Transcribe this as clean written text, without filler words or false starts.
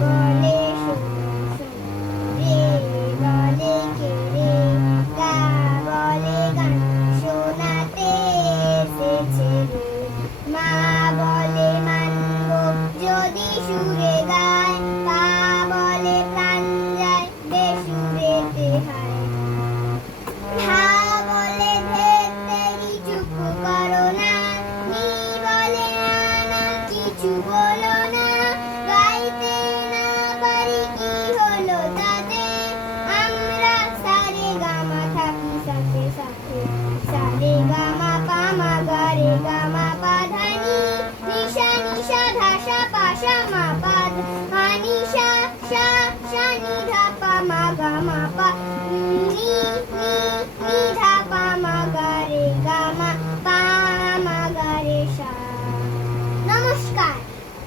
বলে শোনো শোনো, রে বলে কে রে, গা বলে গান শোনাতে এসেছে রে। মা বলে মানব যদি সুরে গায়, পা বলে প্রাণ যায় বেসুরেতে হায়। ধা বলে ধেত্তেরি চুপ করো না, নি বলে না কিছু বলো না। গাইতে না পারি কি হলো তাতে, আমরা সারে গামা থাকি সাথে সাথে। সারে গামা পামা গা রে গামা পা ধা নি, নিশা নিশা ধা সা পা সা মা